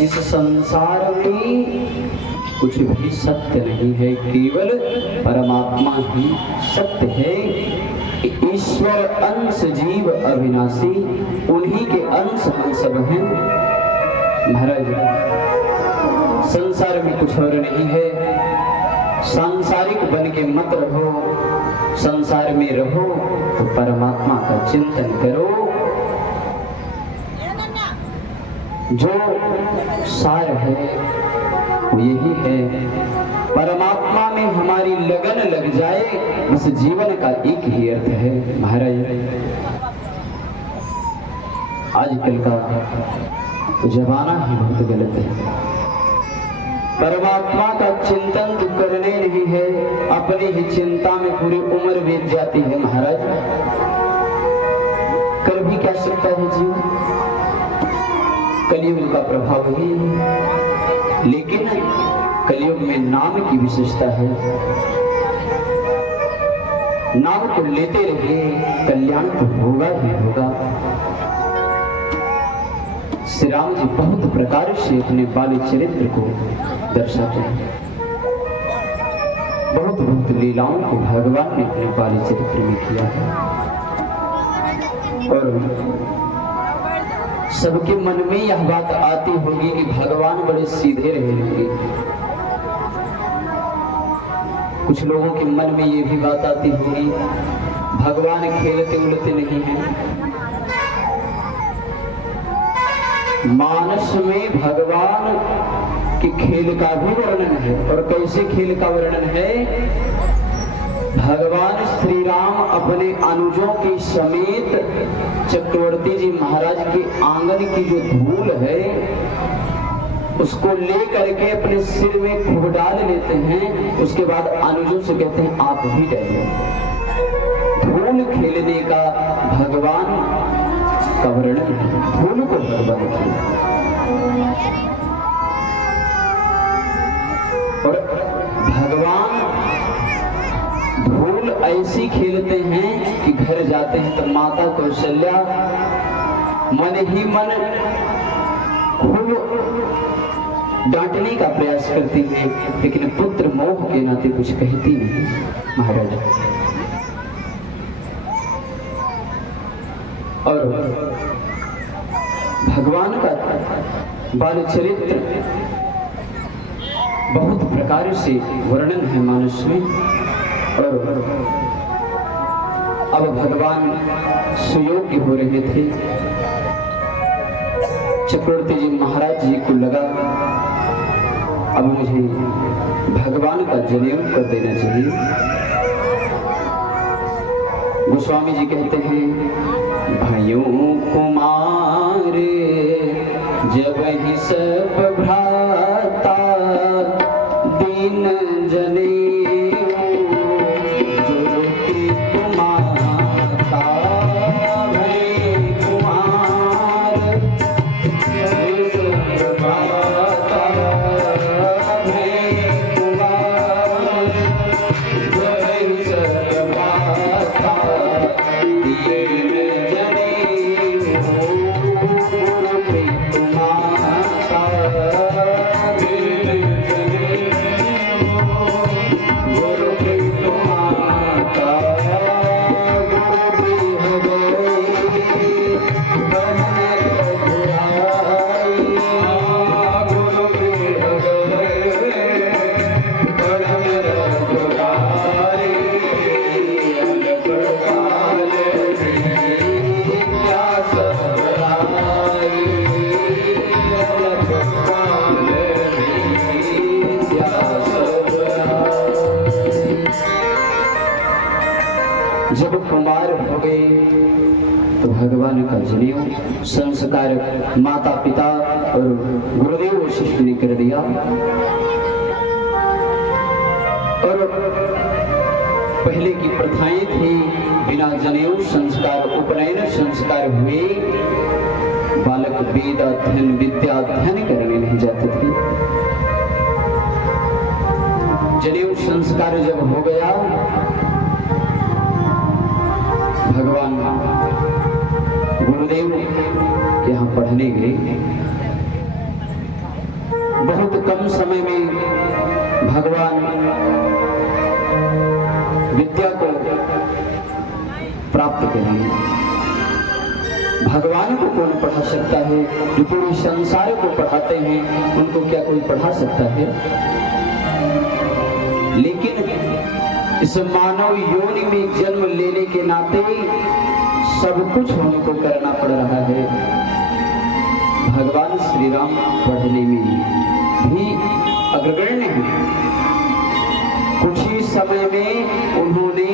इस संसार में कुछ भी सत्य नहीं है, केवल परमात्मा ही सत्य है। ईश्वर अंश जीव अविनाशी, उन्हीं के अंश हम सब हैं। महाराज संसार में कुछ और नहीं है। सांसारिक बन के मत रहो, संसार में रहो तो परमात्मा का चिंतन करो। जो सार है वो यही है, परमात्मा में हमारी लगन लग जाए, बस जीवन का एक ही अर्थ है। महाराज आजकल का तो जमाना ही बहुत गलत है। परमात्मा का चिंतन तो करने नहीं है, अपनी ही चिंता में पूरी उम्र बीत जाती है। महाराज कर भी क्या सकता है जीव, कलयुग का प्रभाव ही है। लेकिन कलयुग में नाम की विशेषता है, नाम को लेते रहे कल्याण तो होगा ही होगा। श्री राम जी बहुत प्रकार से अपने बाल चरित्र को दर्शाते हैं। बहुत बहुत लीलाओं को भगवान ने अपने बाल चरित्र में किया है। और सबके मन में यह बात आती होगी कि भगवान बड़े सीधे रहे होंगे। कुछ लोगों के मन में ये भी बात आती होगी भगवान खेलते उलते नहीं हैं। मानस में भगवान के खेल का भी वर्णन है। और कैसे खेल का वर्णन है? भगवान श्री राम अपने अनुजों के समेत चक्रवर्ती जी महाराज के आंगन की जो धूल है उसको ले करके अपने सिर में खूब डाल लेते हैं। उसके बाद अनुजों से कहते हैं आप भी डालो। धूल खेलने का भगवान का वर्णन है, धूल को भगवान खेला। और भगवान धूल ऐसी खेलते हैं कि घर जाते हैं तो माता कौशल्या मन ही मन खूब डांटने का प्रयास करती है, लेकिन पुत्र मोह के नाते कुछ कहती नहीं। महाराज और भगवान का बाल चरित्र बहुत प्रकार से वर्णन है मानस में। और अब भगवान सुयोग्य हो रहे थे। चक्रवर्ती जी महाराज जी को लगा अब मुझे भगवान का जनेऊ कर देना चाहिए। गोस्वामी जी कहते हैं भाइयों कुमार जब ही सब भ्राता दीन जने जब कुमार हो गए तो भगवान का जनेऊ संस्कार माता पिता और गुरुदेव वशिष्ठ ने कर दिया। और पहले की प्रथाएं थी बिना जनेऊ संस्कार उपनयन संस्कार हुए बालक वेद अध्ययन विद्या अध्ययन करने नहीं जाते थे। जनेऊ संस्कार जब हो गया भगवान गुरुदेव के यहाँ पढ़ने गए। कम समय में भगवान विद्या को प्राप्त करेंगे। भगवान को कौन पढ़ा सकता है? जो पूरे संसार को पढ़ाते हैं उनको क्या कोई पढ़ा सकता है? लेकिन इस मानव योनि में जन्म लेने के नाते सब कुछ हमको करना पड़ रहा है। भगवान श्री राम पढ़ने में भी अग्रगण्य हैं। कुछ ही समय में उन्होंने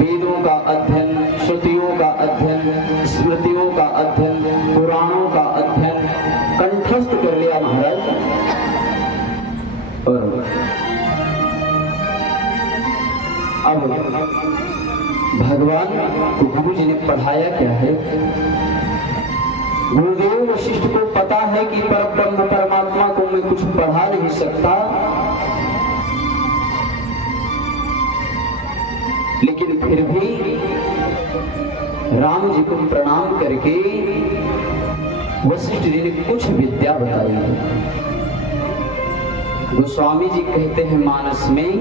वेदों का अध्ययन, श्रुतियों का अध्ययन, स्मृतियों का अध्ययन, पुराणों का अध्ययन कंठस्थ कर लिया महाराज। और अब भगवान को गुरु जी ने पढ़ाया क्या है? गुरुदेव वशिष्ठ को पता है कि परब्रह्म परमात्मा को मैं कुछ पढ़ा नहीं सकता, लेकिन फिर भी राम जी को प्रणाम करके वशिष्ठ जी ने कुछ विद्या बताई है। गोस्वामी जी कहते हैं मानस में,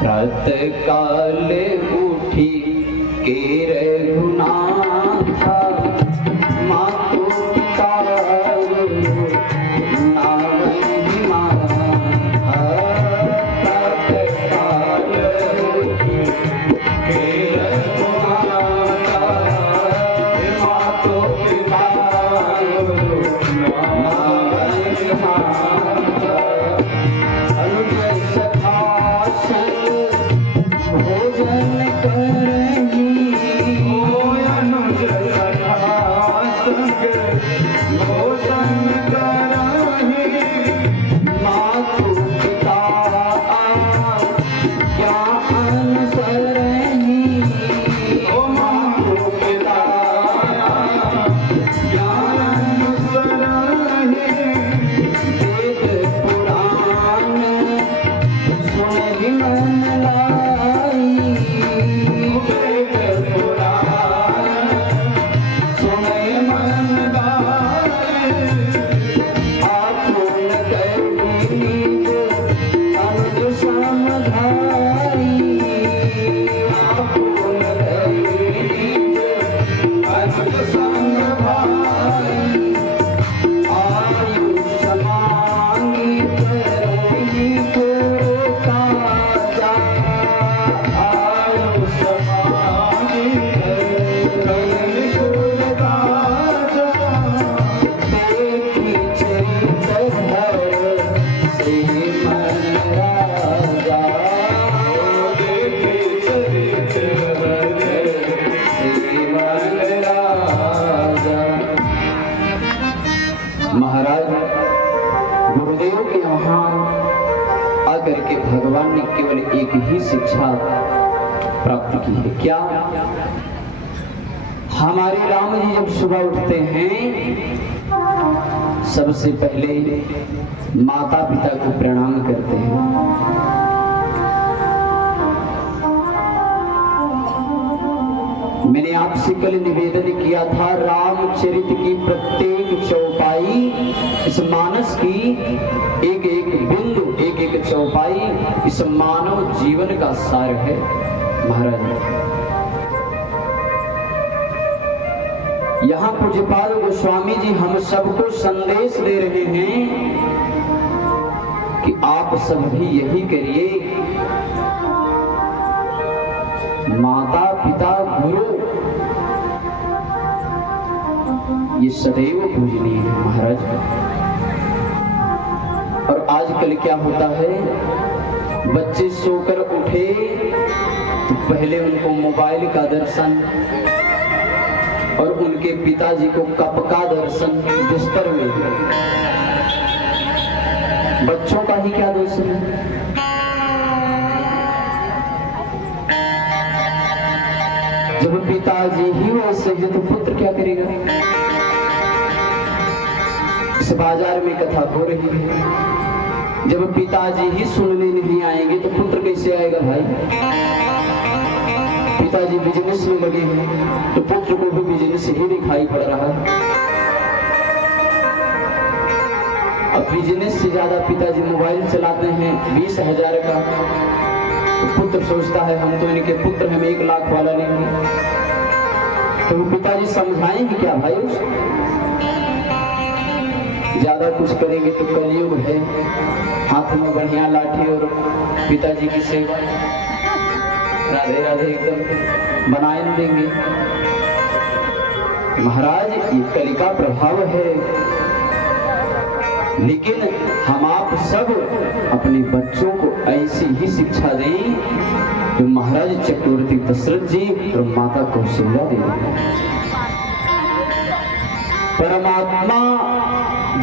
प्रातः काल उठी के रघुनाथा, मातु पिता महाराज गुरुदेव के वहां आकर के भगवान ने केवल एक ही शिक्षा प्राप्त की है। क्या? हमारे राम जी जब सुबह उठते हैं सबसे पहले माता पिता को प्रणाम करते हैं। मैंने आपसे कल निवेदन किया था, रामचरित की प्रत्येक चौपाई, इस मानस की एक एक बिंदु, एक एक चौपाई इस मानव जीवन का सार है। महाराज यहाँ पूज्यपाल गोस्वामी जी हम सबको संदेश दे रहे हैं कि आप सब भी यही करिए। माता पिता गुरु ये सदैव पूजनीय है महाराज। और आजकल क्या होता है, बच्चे सोकर उठे तो पहले उनको मोबाइल का दर्शन और उनके पिताजी को कप का दर्शन बिस्तर में। बच्चों का ही क्या दोष है? जब पिताजी ही वैसे है तो पुत्र क्या करेगा? इस बाजार में कथा हो रही है, जब पिताजी ही सुनने नहीं आएंगे तो पुत्र कैसे आएगा भाई? पिताजी बिजनेस में लगे हैं तो पुत्र को भी बिजनेस ही दिखाई पड़ रहा है। अब बिजनेस से ज्यादा पिताजी मोबाइल चलाते हैं 20,000 का, तो पुत्र सोचता है हम तो इनके पुत्र हम 1 लाख वाला लेंगे। तो वो पिताजी समझाएंगे क्या भाई उसको? ज्यादा कुछ करेंगे तो कलयुग है, हाथ में बढ़िया लाठी और पिताजी की सेवा, राधे राधे एकदम बनाए देंगे। महाराज ये कली का प्रभाव है, लेकिन हम आप सब अपने बच्चों को ऐसी ही शिक्षा दें जो महाराज चक्रवर्ती दशरथ जी और माता कौशल्या दे रहे हैं। परमात्मा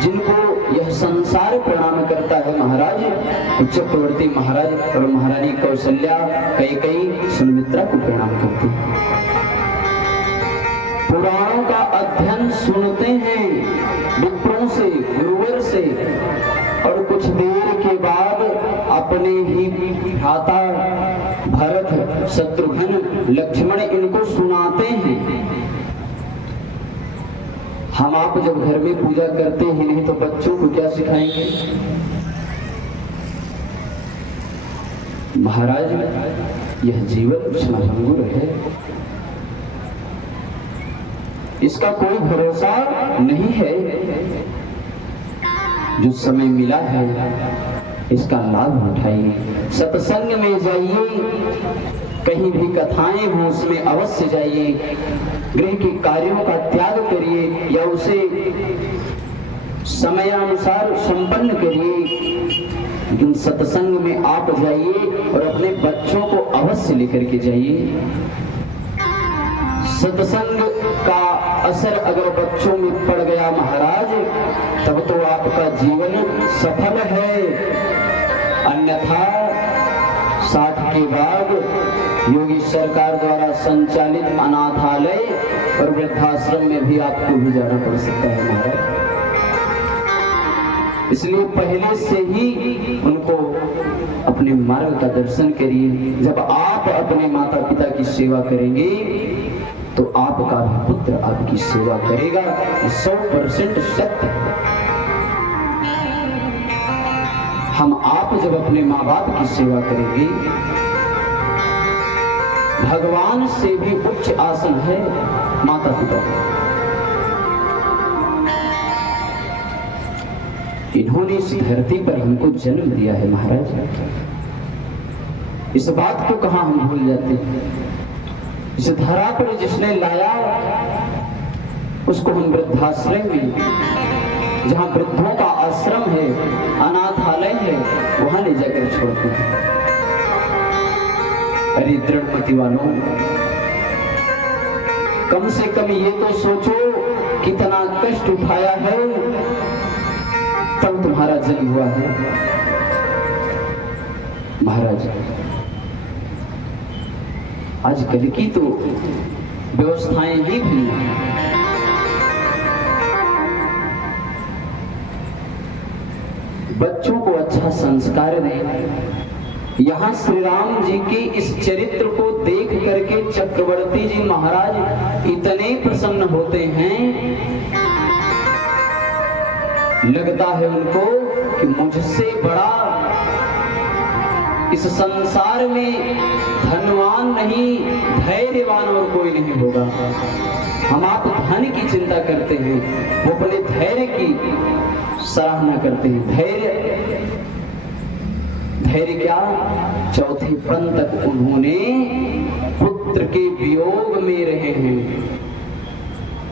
जिनको यह संसार प्रणाम करता है महाराज, चक्रवर्ती महाराज और महारानी कौशल्या कैकेयी सुमित्रा को प्रणाम करते हैं। पुराणों का अध्ययन सुनते हैं विप्रों से, गुरुवर से, और कुछ देर के बाद अपने ही भ्राता भरत, शत्रुघ्न, लक्ष्मण इनको सुनाते हैं। हम आप जब घर में पूजा करते ही नहीं तो बच्चों को क्या सिखाएंगे? महाराज यह जीवन क्षणभंगुर है, इसका कोई भरोसा नहीं है। जो समय मिला है इसका लाभ उठाइए, सत्संग में जाइए, कहीं भी कथाएं हो उसमें अवश्य जाइए, गृह के कार्यों का त्याग करिए या उसे समयानुसार संपन्न करिए, लेकिन सत्संग में आप जाइए और अपने बच्चों को अवश्य लेकर के जाइए। सत्संग का असर अगर बच्चों में पड़ गया महाराज, तब तो आपका जीवन सफल है, अन्यथा 60 के बाद योगी सरकार द्वारा संचालित अनाथालय और वृद्धाश्रम में भी आपको भी जाना पड़ सकता है महाराज। इसलिए पहले से ही उनको अपने मार्ग का दर्शन करिए। जब आप अपने माता पिता की सेवा करेंगे तो आपका पुत्र आपकी सेवा करेगा, 100% सत्य है। हम आप जब अपने माँ बाप की सेवा करेंगे, भगवान से भी उच्च आसन है माता पिता। इन्होंने इस धरती पर हमको जन्म दिया है महाराज, इस बात को कहां हम भूल जाते हैं। इस धरा पर जिसने लाया उसको हम वृद्धाश्रम में, जहां वृद्धों का आश्रम है, अनाथालय है, वहां ले जाकर छोड़ते हैं। अरे दृढ़मति वालों, कम से कम ये तो सोचो कितना कष्ट उठाया है तब तुम्हारा जन्म हुआ है। महाराज आजकल की तो व्यवस्थाएं ही भिन्न हैं। बच्चों को अच्छा संस्कार दें। यहाँ श्री राम जी के इस चरित्र को देख करके चक्रवर्ती जी महाराज इतने प्रसन्न होते हैं, लगता है उनको कि मुझसे बड़ा इस संसार में धनवान नहीं, धैर्यवान और कोई नहीं होगा। हम आप धन की चिंता करते हैं, वो अपने धैर्य की सराहना करते हैं। धैर्य क्या? चौथे पन तक उन्होंने पुत्र के वियोग में रहे हैं,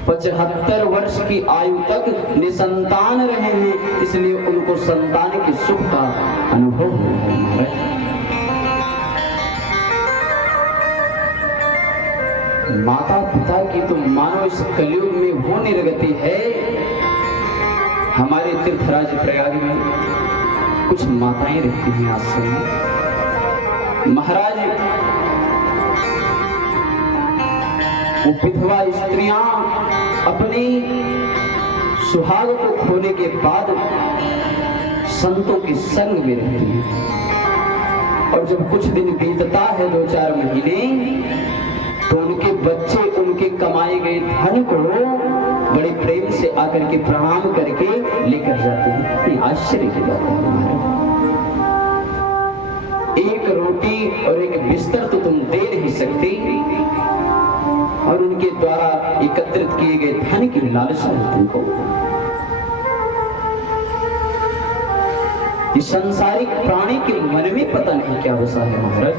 75 वर्ष की आयु तक निसंतान रहे हैं, इसलिए उनको संतान के सुख का अनुभव हुआ है। माता पिता की तो मानो इस कलयुग में वो निर्गति है। हमारे तीर्थराज प्रयाग में कुछ माताएं रहती हैं आश्रम में। महाराज वो विधवा स्त्रियां अपनी सुहाग को खोने के बाद संतों के संग में रहती हैं, और जब कुछ दिन बीतता है, 2-4 महीने, तो उनके बच्चे उनके कमाए गए धन को बड़े प्रेम से आकर के प्रणाम करके लेकर जाते हैं। आज आश्चर्य की बात है महाराज। एक रोटी और एक बिस्तर तो तुम दे नहीं सकते, और उनके द्वारा एकत्रित किए गए धन की लालसा है तुमको। इस संसारिक प्राणी के मन में पता नहीं क्या बसा है महाराज।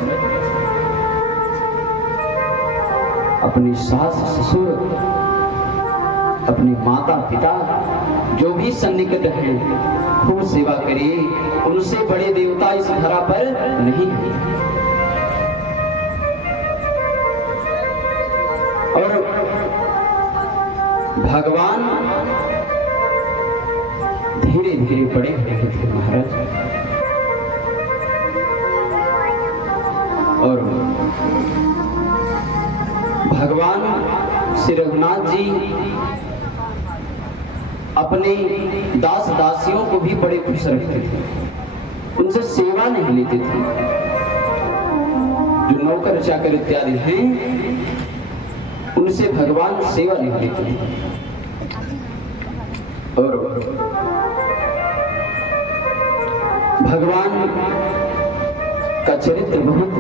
अपनी सास ससुर, अपने माता पिता जो भी सन्निकट हैं, खूब सेवा करिए। उनसे बड़े देवता इस धरा पर नहीं है। और भगवान धीरे धीरे बड़े होते थे महाराज। और भगवान श्री रघुनाथ जी अपने दास दासियों को भी बड़े खुश रखते थे, उनसे सेवा नहीं लेते थे। जो नौकर चाकर इत्यादि हैं, उनसे भगवान सेवा नहीं लेते थे। और भगवान का चरित्र बहुत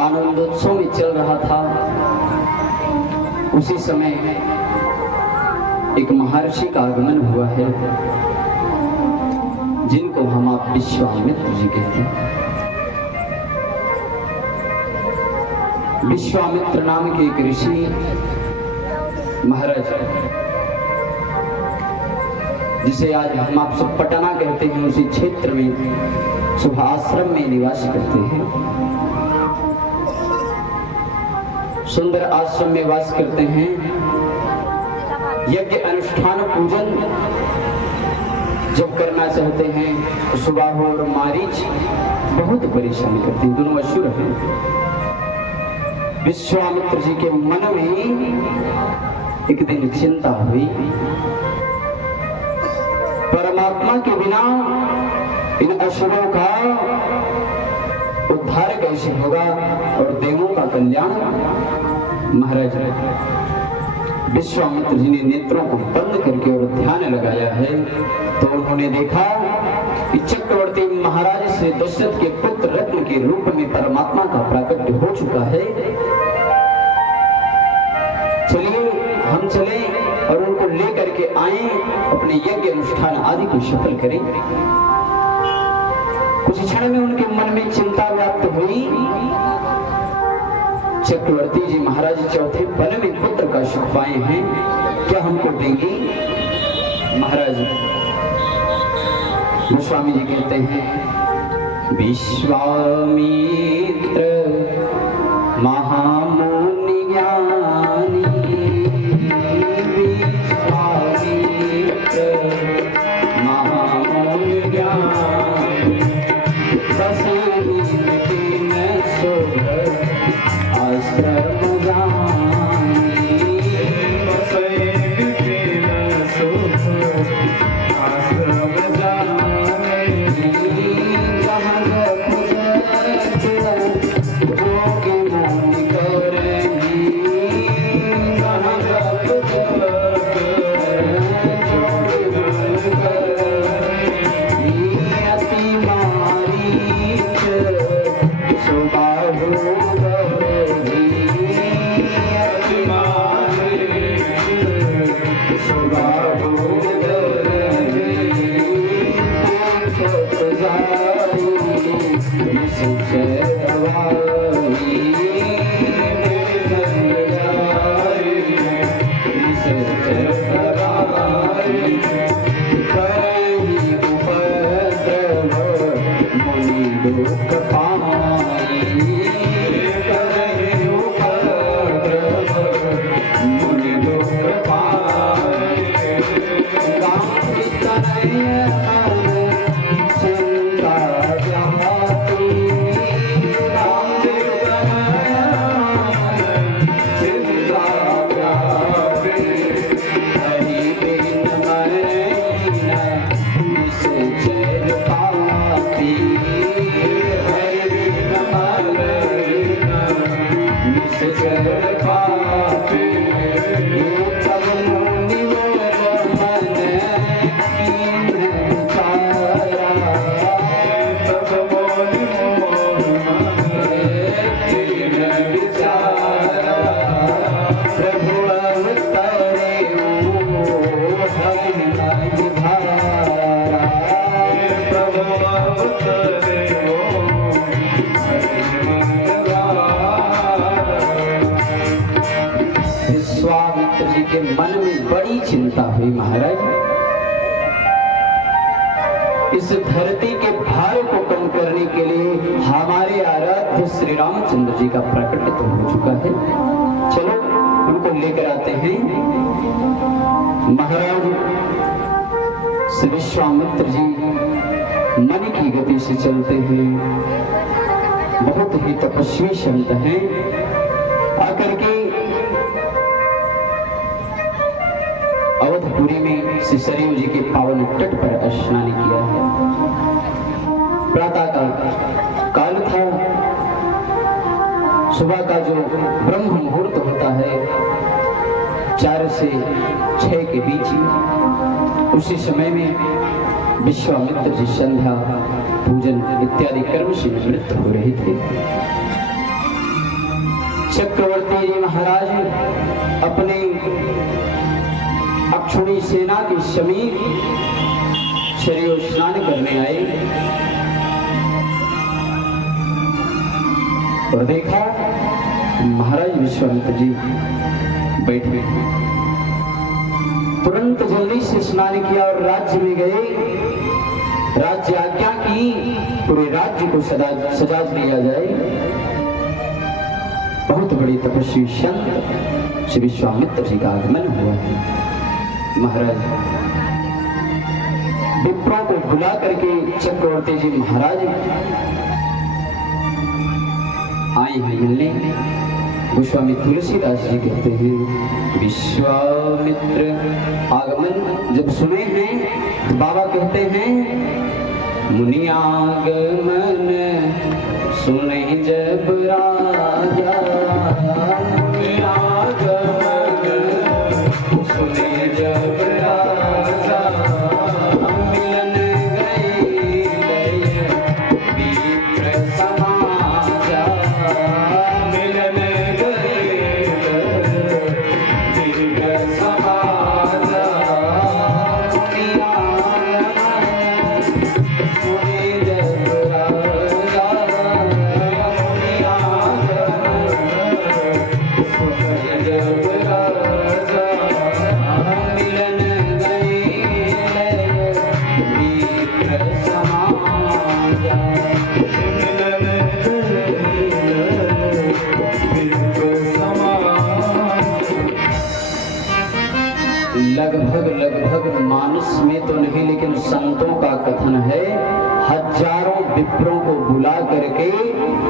आनंदोत्सव में चल रहा था। उसी समय एक महर्षि का आगमन हुआ है, जिनको हम आप विश्वामित्र जी कहते हैं। विश्वामित्र नाम के एक ऋषि महाराज, जिसे आज हम आप सब पटना कहते हैं, उसी क्षेत्र में सुबह आश्रम में निवास करते हैं। सुंदर आश्रम में वास करते हैं। यज्ञ अनुष्ठान पूजन जब करना चाहते हैं तो सुबाहु और मारीच बहुत परेशान करते हैं, दोनों असुर हैं। विश्वामित्र जी के मन में एक दिन चिंता हुई, परमात्मा के बिना इन असुरों का उद्धार कैसे होगा और देवों का कल्याण। महाराज विश्वामित्र जी ने नेत्रों को बंद करके और ध्यान लगाया है, तो उन्होंने देखा कि चक्रवर्ती महाराज श्री दशरथ के पुत्र रत्न के रूप में परमात्मा का प्राकट्य हो चुका है। चलिए हम चले और उनको लेकर के आए, अपने यज्ञ अनुष्ठान आदि को सफल करें। कुछ क्षण में उनके मन में चिंता व्याप्त हुई। चक्रवर्ती जी महाराज चौथे पल में पुत्र का सुख पाए हैं, क्या हमको देंगे? महाराज गोस्वामी जी कहते हैं, विश्वामित्र महामुनि ज्ञानी, विश्वामित्र महामुनि ज्ञानी, बसहीन किन शुभ आश्रम जानी, बसहीन किन शुभ आश्रम जानी, जहाँ जप जोगी मुनि करनी, जहाँ जप जोगी मुनि करनी, अति मारीच सुबाहु गौरी, अति मारीच सुबाहु गौरी, देखत जाई निश्चय दवाई, देखत जाई निश्चय दवाई, करही उपद्रव मुनि दुख पाई, करही उपद्रव मुनि दुख पाई, गांधी तनय मन चिंता जाती, गांधी तनय मन चिंता जाती, हरि बिन मरैन निश्चर पाती, हरि बिन मरैन निश्चर पाती, तब मुनि मोर मन कीन्ह क्षमता हुई महाराज। इस धरती के भार को कम करने के लिए हमारे आराध्य श्री रामचंद्र जी का प्रकटित हो चुका है। चलो उनको लेकर आते हैं। महाराज श्री विश्वामित्र जी मन की गति से चलते हैं, बहुत ही तपस्वी संत हैं। आकर के अवधपुरी में श्री सरयू जी के पावन तट पर स्नान किया है। प्रातः काल था, सुबह का जो ब्रह्म मुहूर्त होता है 4 से 6 के बीच, उसी समय में विश्वामित्र जी संध्या पूजन इत्यादि कर्म से निवृत्त हो रहे थे। चक्रवर्ती जी महाराज अपने अक्षुणी सेना के समीप सरयू स्नान करने आए और देखा महाराज विश्वामित्र जी बैठे। तुरंत जल्दी से स्नान किया और राज्य में गए। राज्य आज्ञा की पूरे राज्य को सजा दिया जाए। बहुत बड़ी तपस्वी संत श्री विश्वामित्र जी का आगमन हुआ है। महाराज विप्रों को बुला करके चक्रवर्ती जी महाराज आए हैं मिलने। गोस्वामी तुलसीदास जी कहते हैं विश्वामित्र आगमन जब सुने हैं तो बाबा कहते हैं मुनि आगमन सुने जब राजा, मुनि आगमन सुने जब राजा, मिलन गए विप्र समाजा, मिलन लगभग मानस में तो नहीं, लेकिन संतों का कथन है हजारों विप्रों को बुला करके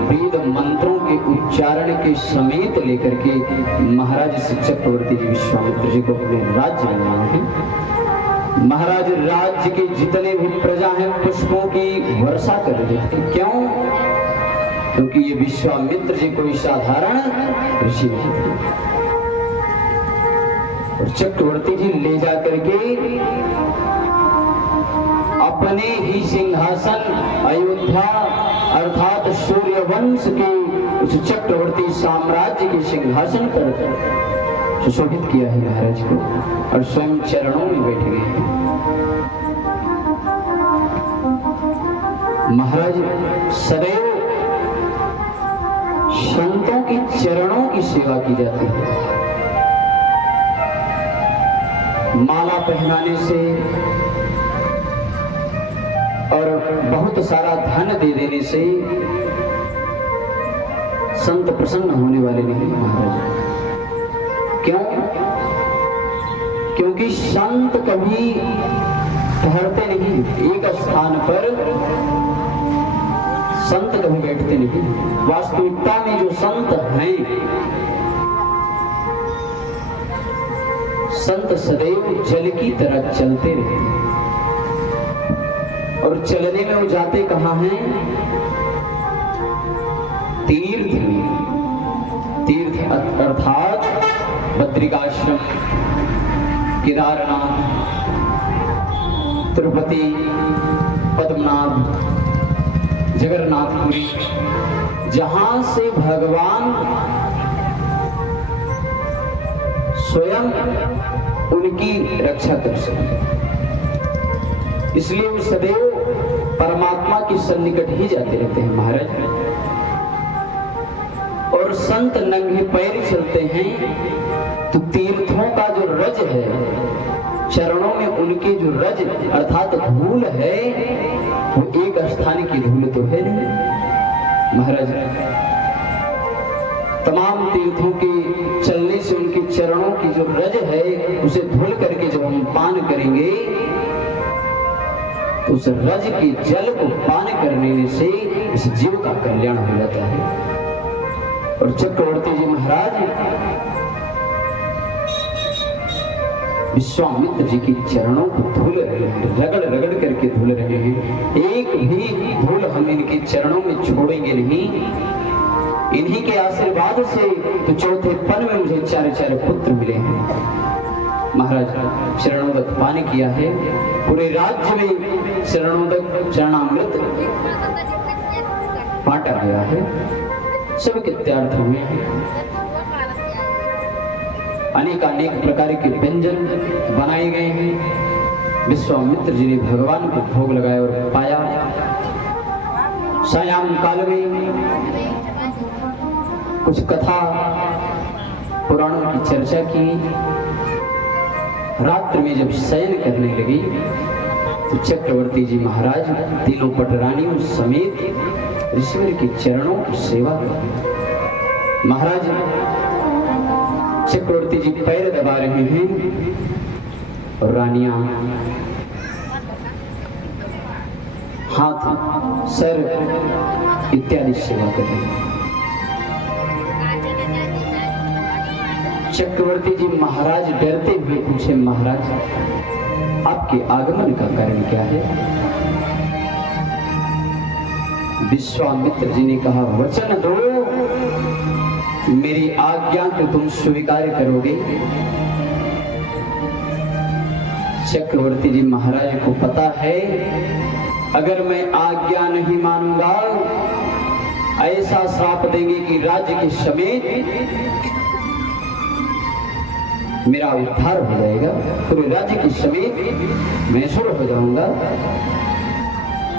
वेद मंत्रों के उच्चारण के समेत लेकर के महाराज श्री चक्रवर्ती जी विश्वामित्र जी को अपने राज्य में लाए हैं। महाराज राज्य के जितने भी प्रजा हैं पुष्पों की वर्षा कर रहे थे। क्यों? क्योंकि ये विश्वामित्र जी कोई साधारण ऋषि नहीं थे। और चक्रवर्ती जी ले जाकर के अपने ही सिंहासन अयोध्या अर्थात सूर्यवंश के उस चक्रवर्ती साम्राज्य के सिंहासन पर सुशोभित किया है महाराज को और स्वयं चरणों में बैठ गए। महाराज सदैव संतों के चरणों की सेवा की जाती है। माला पहनाने से और बहुत सारा धन दे देने से संत प्रसन्न होने वाले नहीं महाराज। क्यों? क्योंकि संत कभी ठहरते नहीं एक स्थान पर, संत कभी बैठते नहीं। वास्तविकता में जो संत हैं, संत सदैव जल की तरह चलते रहते और चलने में वो जाते कहाँ हैं? तीर्थ में। तीर्थ अर्थात बद्रिकाश्रम, केदारनाथ, तिरुपति, पद्मनाभ, जगन्नाथपुरी, जहां से भगवान स्वयं उनकी रक्षा कर सके। इसलिए वो सदैव परमात्मा के सन्निकट ही जाते रहते हैं महाराज। और संत नंगे पैर चलते हैं तो तीर्थों का जो रज है चरणों में उनके जो रज अर्थात धूल है वो एक स्थान की धूल तो है नहीं महाराज। तमाम तीर्थों के चलने से उनके चरणों की जो रज है उसे धुल करके जब हम पान करेंगे तो उस रज के जल को पान करने से इस जीव का कल्याण हो जाता है। और चक्रवर्ती जी महाराज विश्वामित्र जी के चरणों को धुल रहे हैं, रगड़ रगड़ करके धुल रहे हैं। एक भी धूल हम इनके चरणों में छोड़ेंगे नहीं। इन्हीं के आशीर्वाद से तो चौथे पन में मुझे चारे चारे पुत्र मिले हैं। महाराज चरणोदक पान किया है, पूरे राज्य में चरणोदक चरणामृत बांटा गया है, सब कृत्यार्थ हुए हैं। अनेक प्रकार के व्यंजन बनाए गए हैं। विश्वामित्र जी ने भगवान को भोग लगाया और पाया। सायं काल में कुछ कथा पुराणों की चर्चा की। रात्रि में जब शयन करने लगी तो चक्रवर्ती जी महाराज तीनों पटरानियों समेत ऋषिवर के चरणों की सेवा की। महाराज चक्रवर्ती जी पैर दबा रहे हैं और रानियां हाथ सर इत्यादि सेवा कर रही हैं। चक्रवर्ती जी महाराज डरते हुए पूछे, महाराज आपके आगमन का कारण क्या है? विश्वामित्र जी ने कहा, वचन दो मेरी आज्ञा को तुम स्वीकार करोगे। चक्रवर्ती जी महाराज को पता है अगर मैं आज्ञा नहीं मानूंगा ऐसा श्राप देंगे कि राज्य के समेत मेरा उद्धार हो जाएगा, पूरे राज्य के समेत मैं सुर हो जाऊंगा।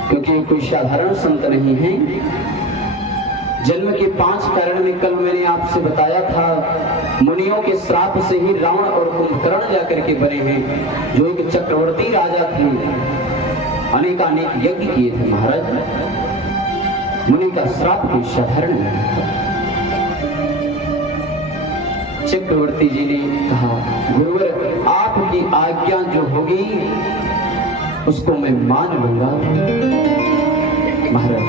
क्योंकि कोई साधारण संत नहीं है। जन्म के 5 कारण में कल मैंने आपसे बताया था, मुनियों के श्राप से ही रावण और कुंभकर्ण जाकर के बने हैं, जो एक चक्रवर्ती राजा थे, अनेक यज्ञ किए थे। महाराज मुनि का श्राप कोई साधारण नहीं था। चक्रवर्ती जी ने कहा, गुरुवर आपकी आज्ञा जो होगी उसको मैं मान लूंगा। महाराज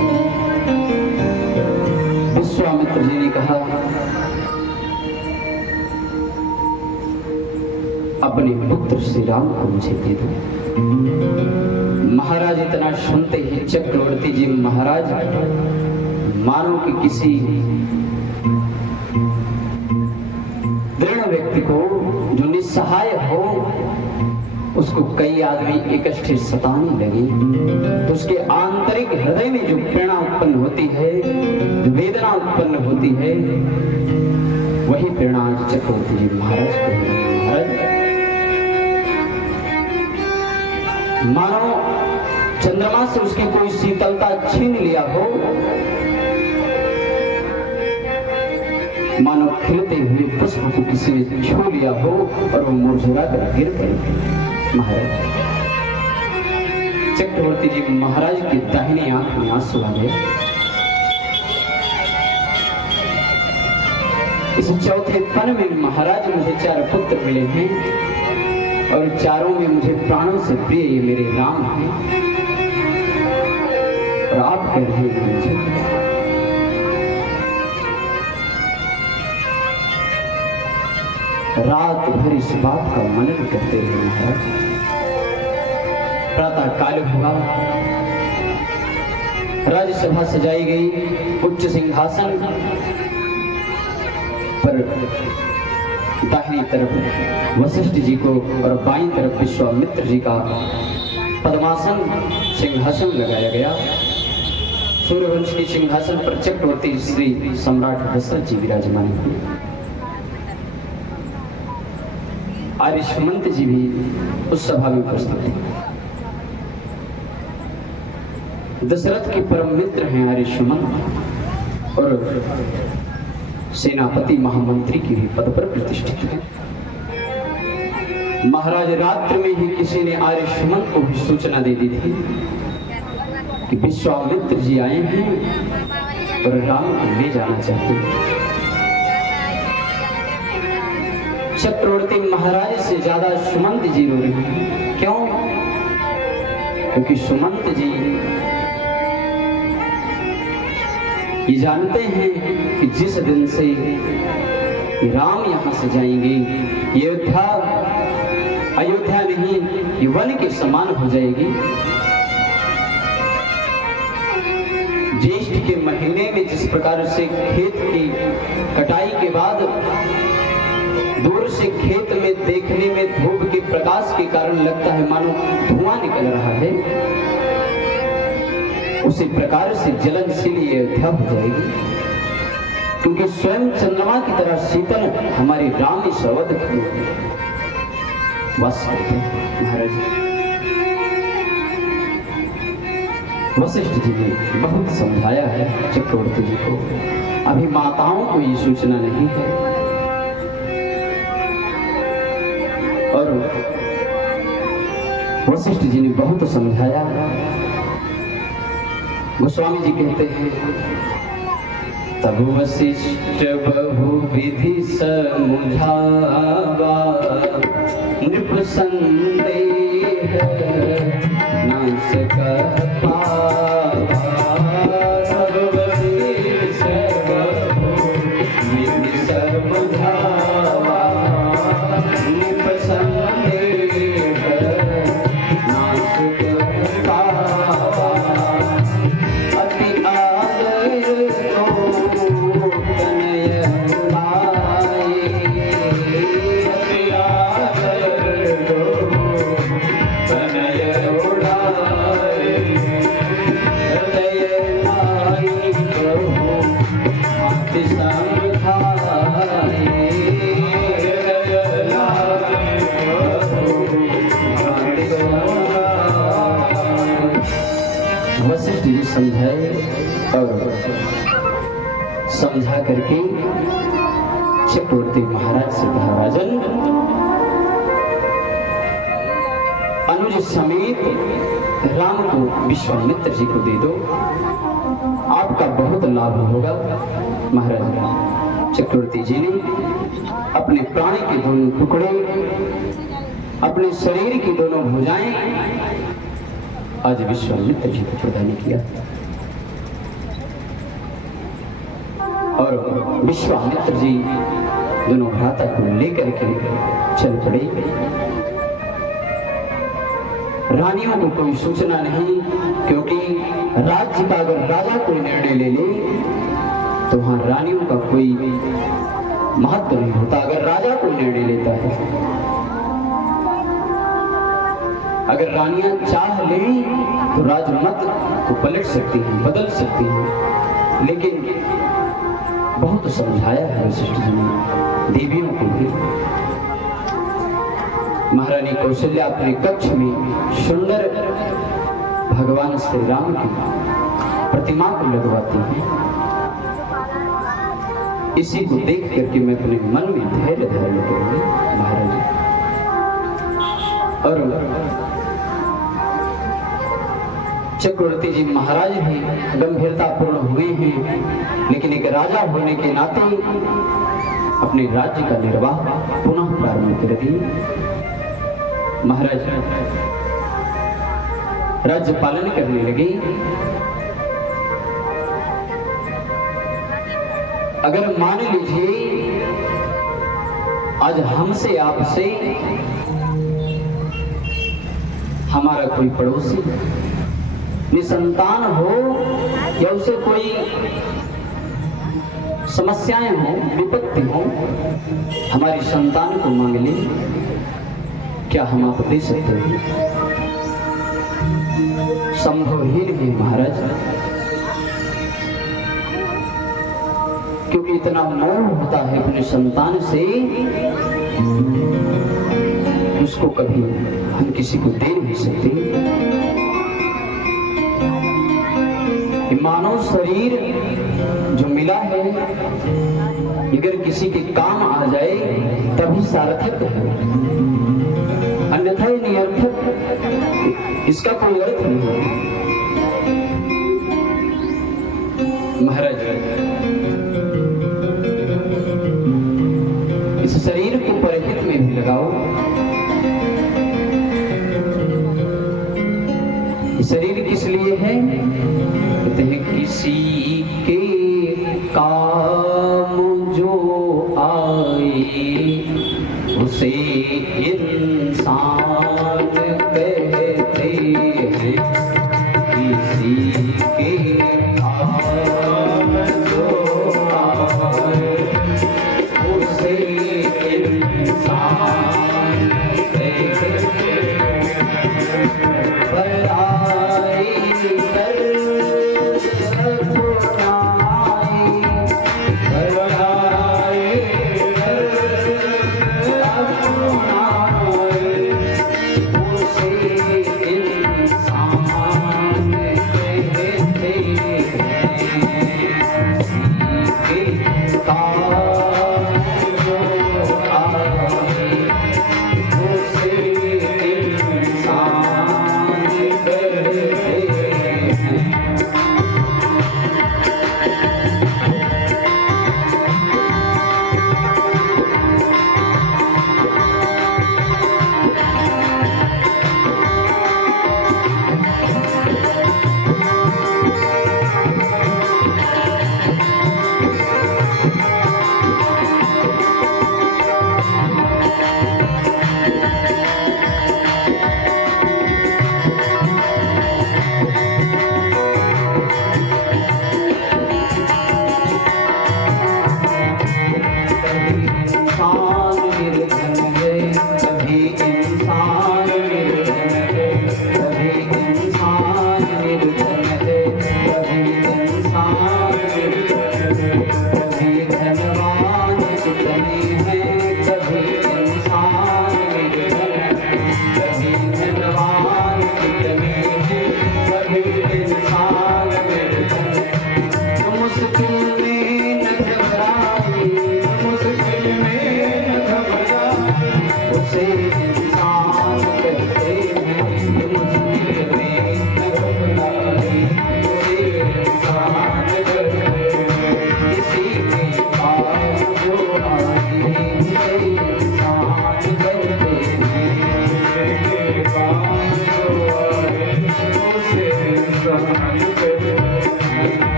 विश्वामित्र जी ने कहा, अपने पुत्र श्री राम को मुझे दे दो। महाराज इतना सुनते ही चक्रवर्ती जी महाराज मानो कि किसी दृढ़ व्यक्ति को जो निस्सहाय हो उसको कई आदमी इकट्ठे सताने लगे तो उसके आंतरिक हृदय में जो प्रेरणा उत्पन्न होती है, जो वेदना उत्पन्न होती है, वही प्रेरणा आज चक्रवर्ती जी महाराज को है। महाराज मानो चंद्रमा से उसकी कोई शीतलता छीन लिया हो, मानो खिलते हुए पुष्प को किसी ने छू लिया हो और वो मुरझा कर गिर पड़े। महाराज चक्रवर्ती जी महाराज की दाहिनी आंख में आंसू आ गए। इस चौथे पन में महाराज मुझे 4 पुत्र मिले हैं और चारों में मुझे प्राणों से प्रिय ये मेरे राम हैं। और आप कह रहे हैं मुझे रात भर इस बात का मनन करते रहे। महाराज प्रातः काल हुआ, राज्यसभा सजाई गई, उच्च सिंहासन पर दाहिनी तरफ वशिष्ठ जी को और बाईं तरफ विश्वामित्र जी का पद्मासन सिंहासन लगाया गया। सूर्यवंश के सिंहासन पर चक्रवर्ती श्री सम्राट दशरथ जी विराजमान हुए। आर्यमंत जी भी उस सभा में उपस्थित थे। दशरथ के परम मित्र हैं आर्यमंत और सेनापति महामंत्री की भी पद पर प्रतिष्ठित है। महाराज रात्रि में ही किसी ने आर्य सुमंत को भी सूचना दे दी थी कि विश्वामित्र जी आए हैं और राम को ले जाना चाहते हैं। चक्रवर्ती महाराज से ज्यादा सुमंत जी रो रहे हैं। क्यों? क्योंकि सुमंत जी ये जानते हैं कि जिस दिन से राम यहां से जाएंगे ये अयोध्या नहीं, ये वन के समान हो जाएगी। ज्येष्ठ के महीने में जिस प्रकार से खेत की कटाई के बाद दूर से खेत में देखने में धूप के प्रकाश के कारण लगता है मानो धुआं निकल रहा है, उसी प्रकार से जलनशील ये अयोध्या हो जाएगी। क्योंकि स्वयं चंद्रमा की तरह शीतल हमारी राम इस अवध की वास करते हैं। महाराज वशिष्ठ जी ने बहुत समझाया है चक्रवर्ती जी को। अभी माताओं को ये सूचना नहीं है और वशिष्ठ जी ने बहुत समझाया। गोस्वामी जी कहते हैं तब वशिष्ठ बहु विधि समझावा नृप संदेह न सकत पावा। तब वशिष्ठ बहु विधि समझावा नृप संदेह न सकत पावा। अति आदर को तनय उड़ाए, अति आदर को तनय उड़ाए। हृदय नाई कहो अति समझाए, हृदय नाई कहो अति समझाए। वशिष्ठ जी समझाए और समझा करके चक्रवर्ती महाराज से कहा राजन अनुज समेत राम को विश्वामित्र जी को दे दो, आपका बहुत लाभ होगा। महाराज चक्रवर्ती जी ने अपने प्राण के दोनों टुकड़े, अपने शरीर की दोनों भुजाएं आज विश्वामित्र जी को प्रदान किया और विश्वामित्र जी दोनों भ्राता को लेकर के चल पड़े। रानियों को कोई सूचना नहीं, क्योंकि राज्य का अगर राजा कोई निर्णय ले ले तो वहां रानियों का कोई महत्व नहीं होता। अगर राजा कोई निर्णय लेता है, अगर रानियां चाह लें तो राजमत को पलट सकती हैं, बदल सकती हैं। लेकिन बहुत समझाया है वशिष्ठ जी ने देवियों को भी। महारानी कौशल्या अपने कक्ष में सुंदर भगवान श्री राम की प्रतिमा को लगवाती है। इसी को देख करके मैं अपने मन में धैर्य धारण करूंगी महाराज। और चक्रवर्ती जी महाराज भी गंभीरता पूर्ण हुए हैं, लेकिन एक राजा होने के नाते अपने राज्य का निर्वाह पुनः प्रारंभ कर दिए। महाराज राज्य पालन करने लगे। अगर मान लीजिए आज हमसे आपसे हमारा कोई पड़ोसी निसंतान हो या उसे कोई समस्याएं हो, विपत्ति हो, हमारी संतान को मांग ले, क्या हम आप दे सकते हैं? संभव ही नहीं महाराज, क्योंकि इतना मोह होता है अपने संतान से, उसको कभी हम किसी को दे नहीं सकते। कि मानव शरीर जो मिला है अगर किसी के काम आ जाए तभी सार्थक है, अन्यथा ये निरर्थक, इसका कोई अर्थ नहीं है। महाराज इस शरीर को परहित में भी लगाओ। शरीर किस लिए है? कहते हैं किसी के काम जो आए उसे इंसान कहते हैं। किसी के काम जो आए उसे इंसान कहते हैं।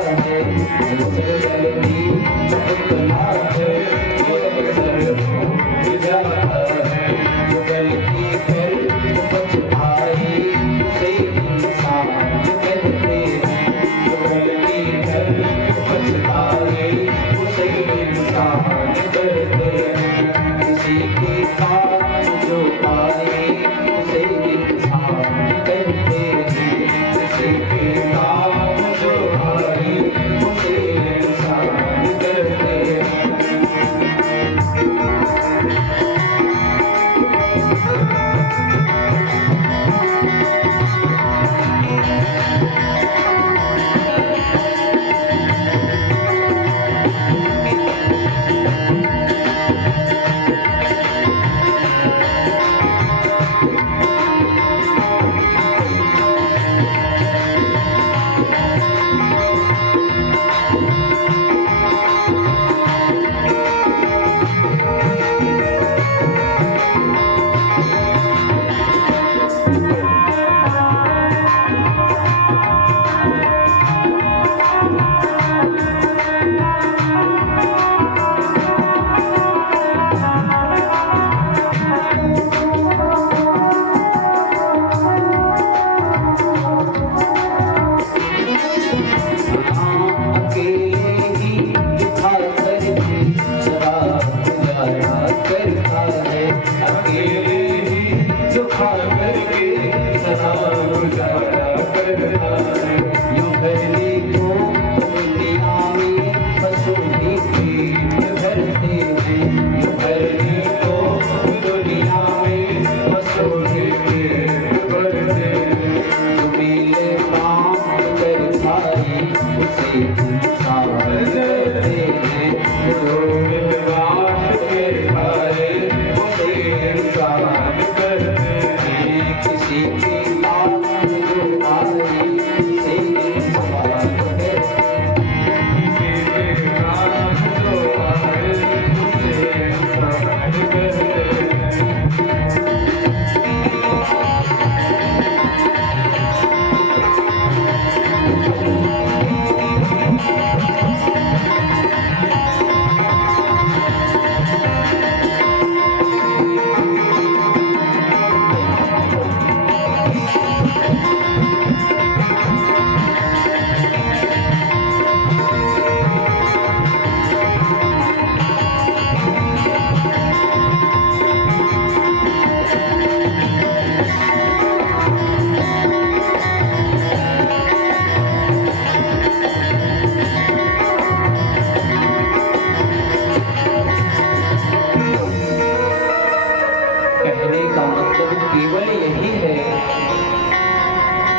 है, जल्दी अपना है, अवसर हो जाता है, जो गलती कर पछताए उसे इंसान कहते हैं, जो गलती कर पछताए उसे इंसान कहते हैं, किसी की बात जो पाए उसे इंसान कहते हैं, किसी की बात जो पाए उसे इंसान कहते हैं।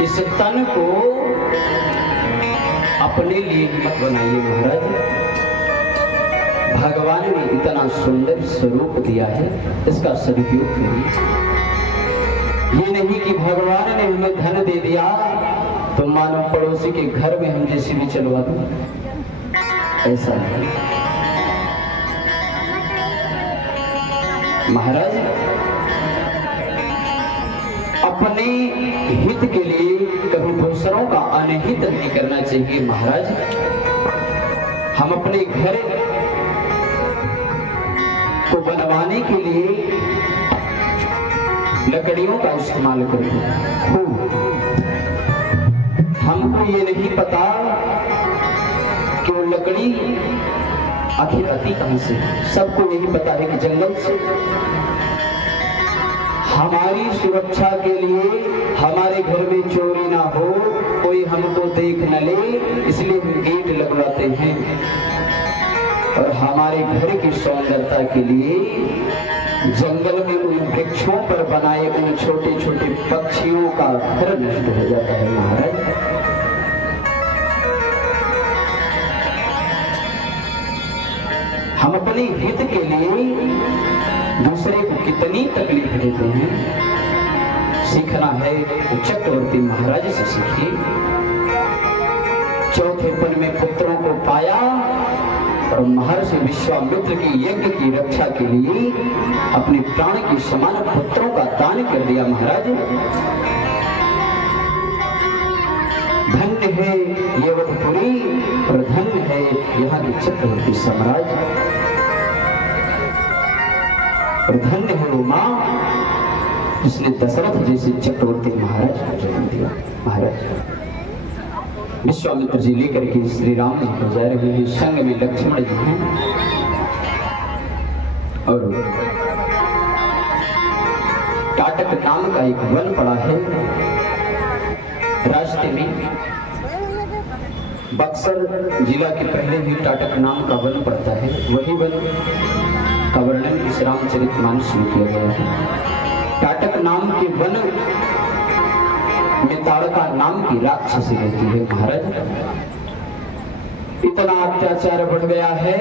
इस तन को अपने लिए मत बनाइए महाराज। भगवान ने इतना सुंदर स्वरूप दिया है, इसका सदुपयोग करिए। ये नहीं कि भगवान ने हमें धन दे दिया तो मानो पड़ोसी के घर में हम जैसे भी चलवा दूं, ऐसा नहीं महाराज। अपने हित के लिए कभी दूसरों का अनहित नहीं करना चाहिए महाराज। हम अपने घर को बनवाने के लिए लकड़ियों का इस्तेमाल करते हैं। हमको ये नहीं पता कि वो लकड़ी आखिर आती कहां से। सबको यही पता है कि जंगल से। हमारी सुरक्षा के लिए हमारे घर में चोरी ना हो, कोई हमको देख न ले, इसलिए हम गेट लगवाते हैं। और हमारे घर की सौंदर्यता के लिए जंगल में उन वृक्षों पर बनाए उन छोटे छोटे पक्षियों का घर नष्ट हो जाता है महाराज। हम अपने हित के लिए दूसरे को कितनी तकलीफ देते हैं। सीखना है तो चक्रवर्ती महाराज से सीखिए। चौथेपन में पुत्रों को पाया और महर्षि विश्वामित्र की यज्ञ की रक्षा के लिए अपने प्राण के समान पुत्रों का दान कर दिया महाराज। धन्य है ये वधपुरी और धन्य है यहाँ के चक्रवर्ती साम्राज्य और धन्य है वो मां जिसने दशरथ जैसे चक्रवर्ती महाराज को जन्म दिया। महाराज विश्वामित्र जी लेकर के श्री राम जी को जा रहे हैं, संग में लक्ष्मण जी हैं और टाटक नाम का एक वन पड़ा है रास्ते में। बक्सर जिला के पहले ही टाटक नाम का वन पड़ता है, वही वन का वर्णन इस रामचरितमानस में किया गया है। टाटक नाम के वन में ताड़का नाम की राक्षसी रहती है। महाराज इतना अत्याचार बढ़ गया है,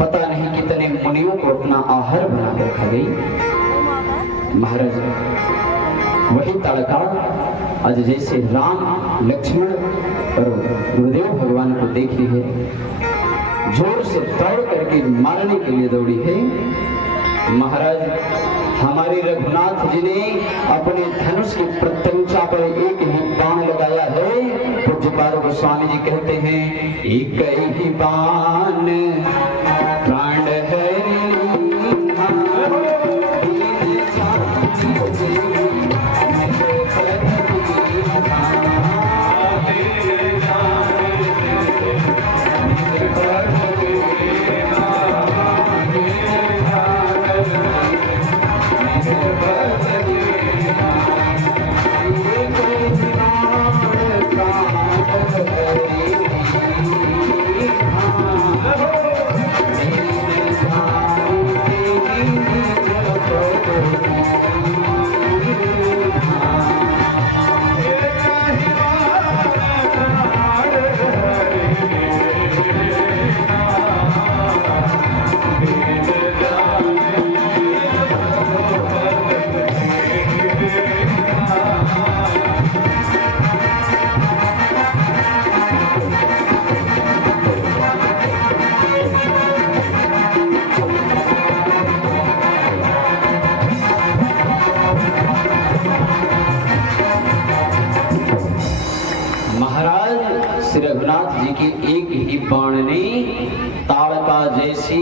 पता नहीं कितने मुनियों को अपना आहार बनाकर खा गई। महाराज वही ताड़का आज जैसे राम लक्ष्मण और गुरुदेव भगवान को देखी है, जोर से दौड़ करके मारने के लिए दौड़ी है। महाराज हमारे रघुनाथ जी ने अपने धनुष की प्रत्यंचा पर एक ही बाण लगाया है। पूज्यपाद गोस्वामी जी कहते हैं एक ही बाण प्राण है रघुनाथ जी के एक ही बाण ने ताड़का जैसी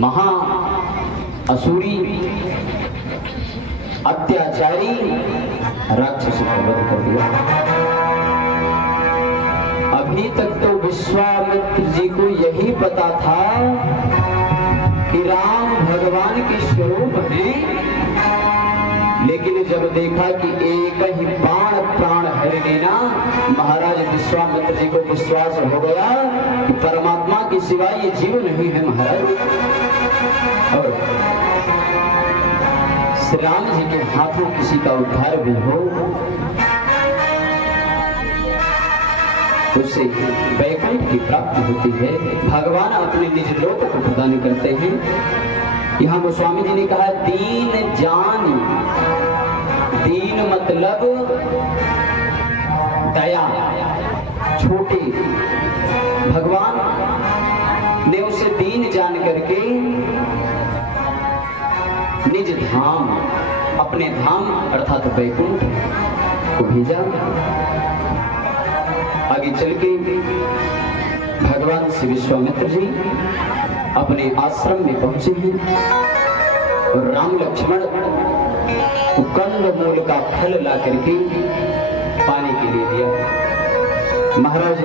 महा असुरी अत्याचारी राक्षसी को वध कर दिया। अभी तक तो विश्वामित्र जी को यही पता था कि राम भगवान के स्वरूप हैं, लेकिन जब देखा कि एक ही बाण प्राण हर लेना, महाराज विश्वामित्र जी को विश्वास हो गया कि परमात्मा के सिवाय ये जीव नहीं है। महाराज और श्री राम जी के हाथों किसी का उद्धार भी हो तो उसे वैकुंठ की प्राप्ति होती है। भगवान अपने निज लोक को प्रदान करते हैं। यहाँ गोस्वामी जी ने कहा दीन जान, दीन मतलब दया, छोटे। भगवान ने उसे दीन जान करके निज धाम, अपने धाम अर्थात वैकुंठ को भेजा। आगे चल के भगवान श्री विश्वामित्र जी अपने आश्रम में पहुंचे हैं और राम लक्ष्मण को कंद मूल का फल ला करके पाने के लिए दिया। महाराज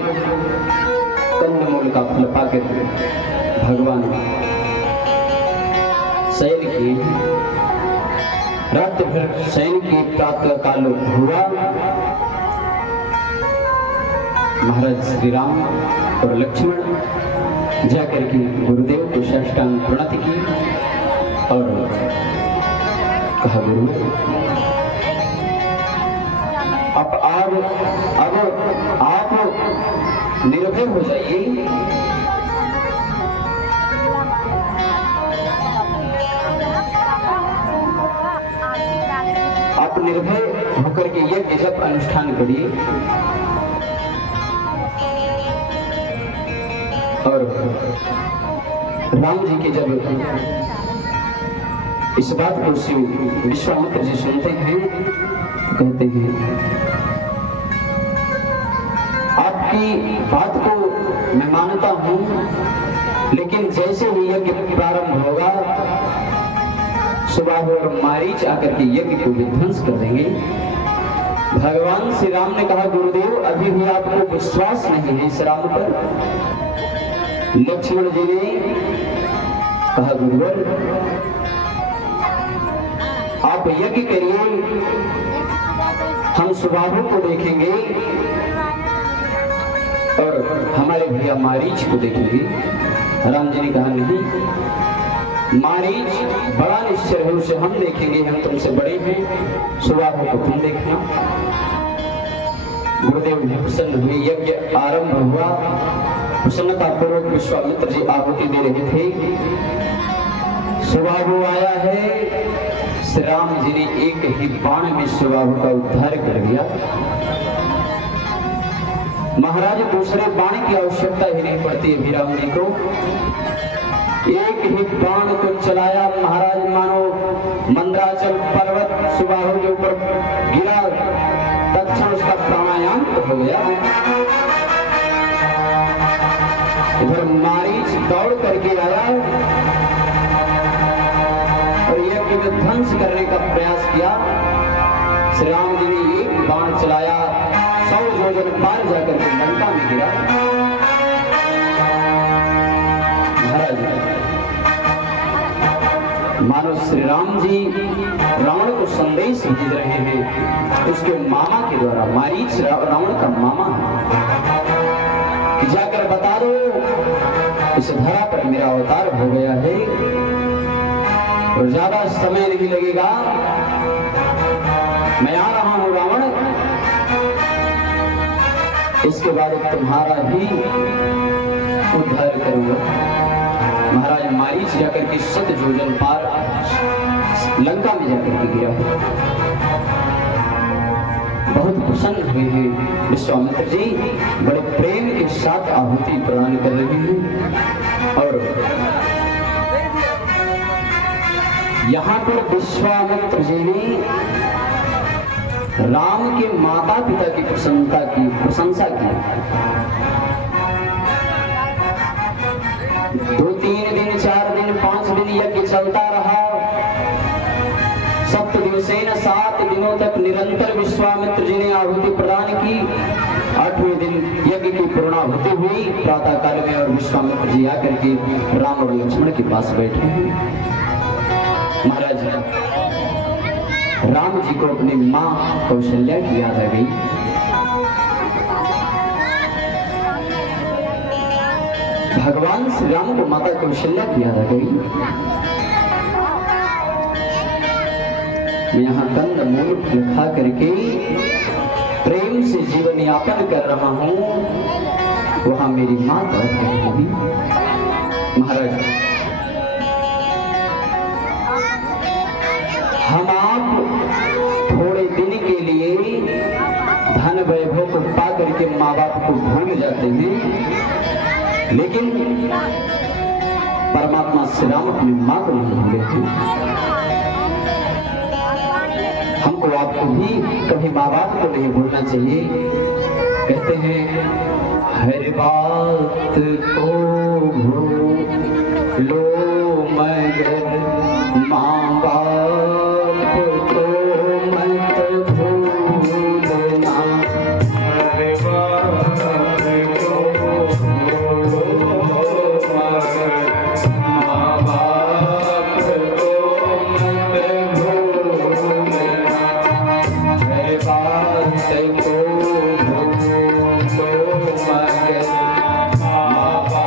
कंद मूल का फल पाकर भगवान शयन किए। रात भर शयन की प्रातः काल हुआ। महाराज श्री राम और लक्ष्मण जाकर के गुरुदेव को साष्टांग प्रणति की और कहा गुरु अब आप निर्भय हो जाइए। आप निर्भय होकर के यज्ञ जप अनुष्ठान करिए और राम जी के जब इस बात को विश्वामित्र जी सुनते हैं तो कहते हैं आपकी बात को मैं मानता हूं, लेकिन जैसे ही यज्ञ प्रारंभ होगा सुबाहु और मारीच आकर के यज्ञ को विध्वंस कर देंगे। भगवान श्री राम ने कहा, गुरुदेव अभी भी आपको विश्वास नहीं है इस राम पर? लक्ष्मण जी ने कहा, गुरुवर आप यज्ञ करिए, हम सुबाहु को देखेंगे और हमारे भैया मारीच को देखेंगे। राम जी ने कहा, नहीं, मारीच बड़ा निश्चय है, उसे हम देखेंगे, हम तुमसे बड़े हैं, सुबाहु को तुम देखना। गुरुदेव जी प्रसन्न हुए, यज्ञ आरंभ हुआ। प्रसन्नता पूर्वक विश्वामित्र जी आहुति दे रहे थे। सुबाहु आया है, श्री राम जी ने एक ही बाण में सुबाहु का उद्धार कर दिया। महाराज दूसरे बाण की आवश्यकता ही नहीं पड़ती है राम जी को। एक ही बाण को चलाया महाराज, मानो मंदराचल पर्वत सुबाहु के ऊपर गिरा, तत्क्षण उसका प्राणायाम हो गया। इधर मारीच दौड़ करके आया और यज्ञ में ध्वंस करने का प्रयास किया। श्री राम जी ने एक बाण चलाया, 100 योजन पार जाकर के लंका में गिरा। मानो श्री राम जी रावण को संदेश भेज रहे हैं उसके मामा के द्वारा। मारीच रावण का मामा है, कि जाकर बता दो इस धरा पर मेरा अवतार हो गया है और ज्यादा समय नहीं लगेगा, मैं आ रहा हूं रावण, इसके बाद तुम्हारा ही उद्धार करूंगा। महाराज मारीच जाकर के 100 योजन पार लंका में जाकर के गिरा। बहुत प्रसन्न हुए हैं विश्वामित्र जी, बड़े प्रेम के साथ आहुति प्रदान कर रहे हैं। और यहाँ पर विश्वामित्र जी ने राम के माता पिता की प्रशंसा की। 2-3 दिन 4 दिन 5 दिन यज्ञ चलता रहा। 7 दिवसेन 7 दिनों तक निरंतर विश्वामित्र जी ने आहुति प्रदान की। 8वें दिन यज्ञ की पूर्णाहुति हुई प्रातः काल में और विश्वामित्र जी आकर के राम और लक्ष्मण के पास बैठे। महाराज राम जी को अपनी मां कौशल्या की याद आ गई। भगवान श्री राम को माता कौशल्या की याद आ गई। मैं यहाँ कंद मूल फल खा करके प्रेम से जीवन यापन कर रहा हूँ, वहां मेरी माँ तड़प रही होगी। महाराज हम आप थोड़े दिन के लिए धन वैभव को पा करके माँ बाप को भूल जाते हैं, लेकिन परमात्मा श्री राम अपनी मां को नहीं भूले थे। हमको आपको भी कभी माँ बाप को नहीं भूलना चाहिए। कहते हैं हर बात को भूलो मगर माँ बाप को मत भूलना। हर बात को बाबा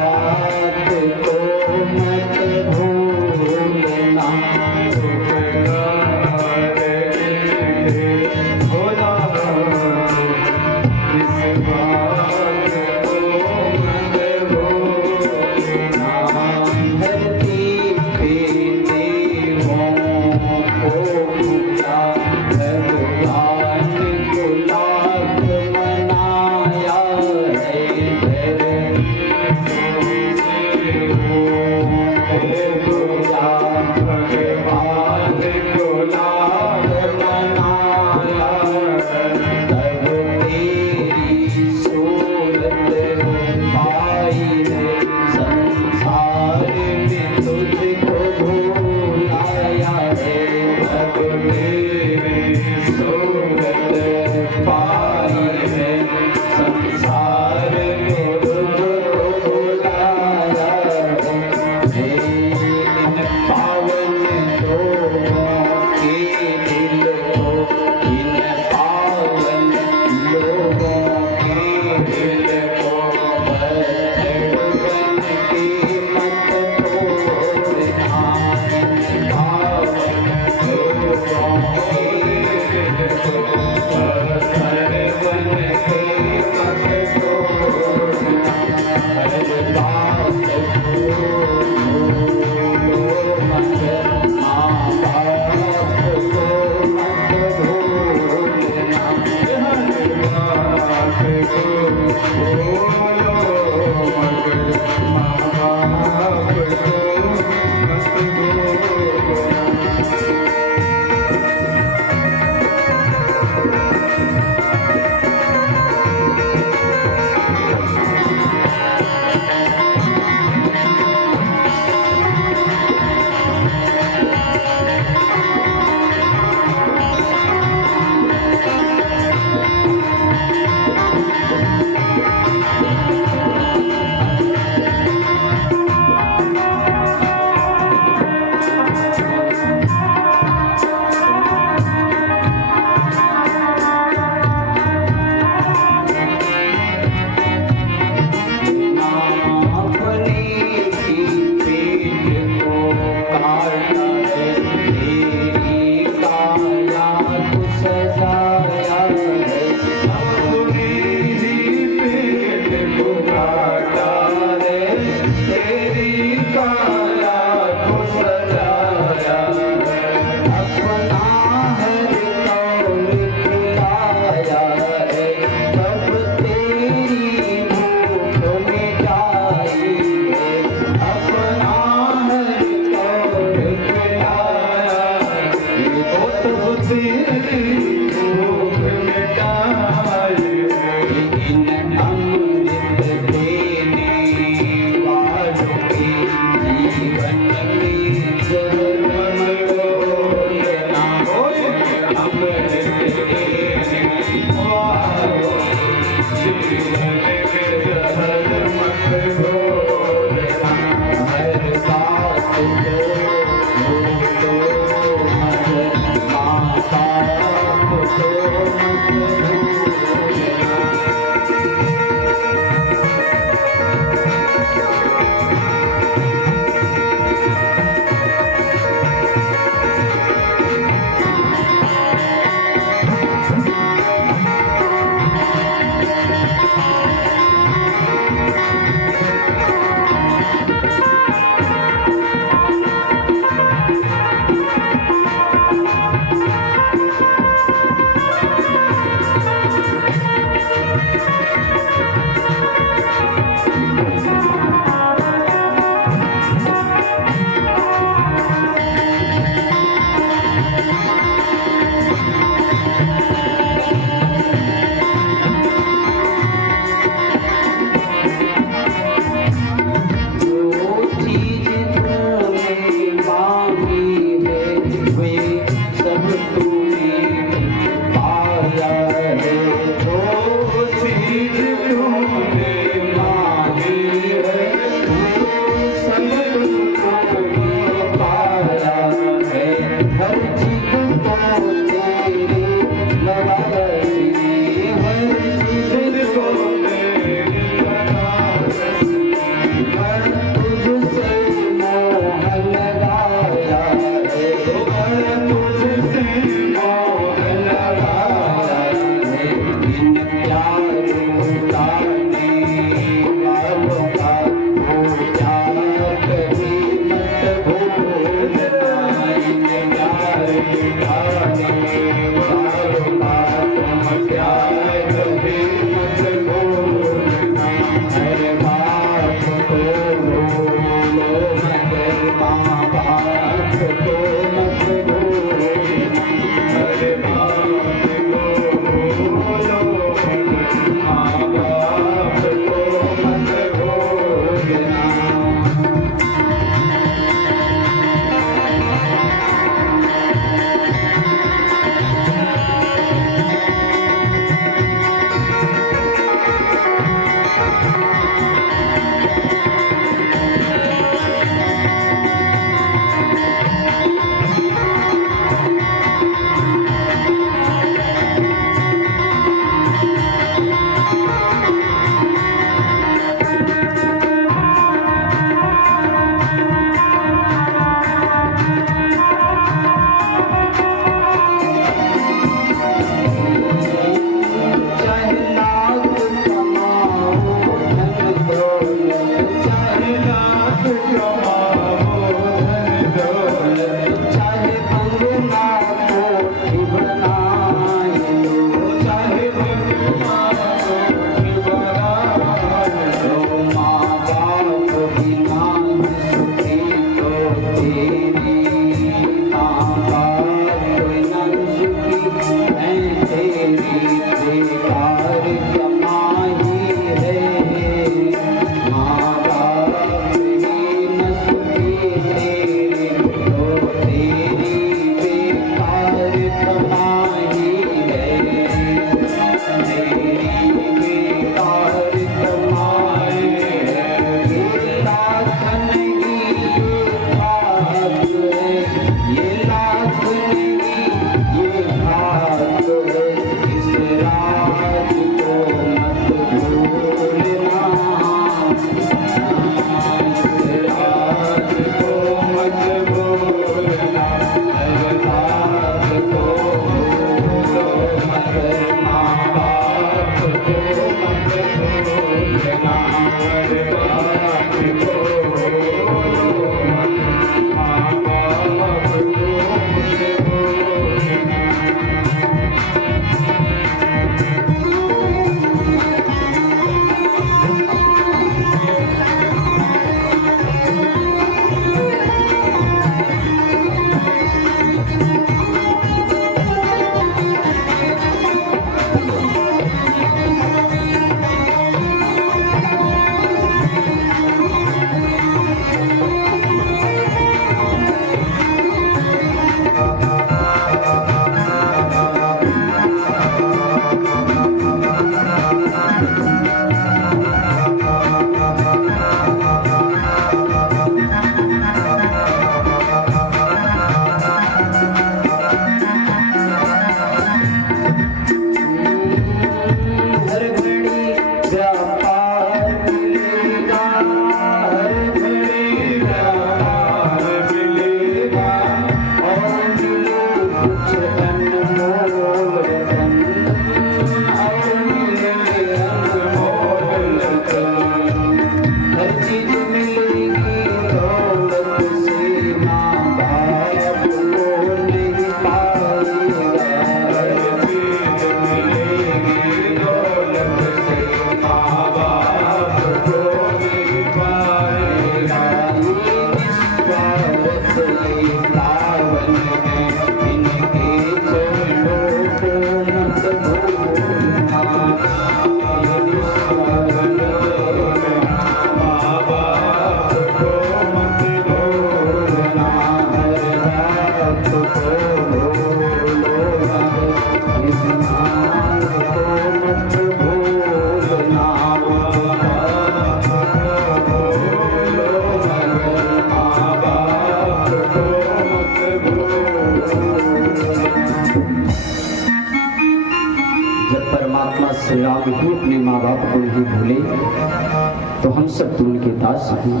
तो हम सब तो उनके दास हैं,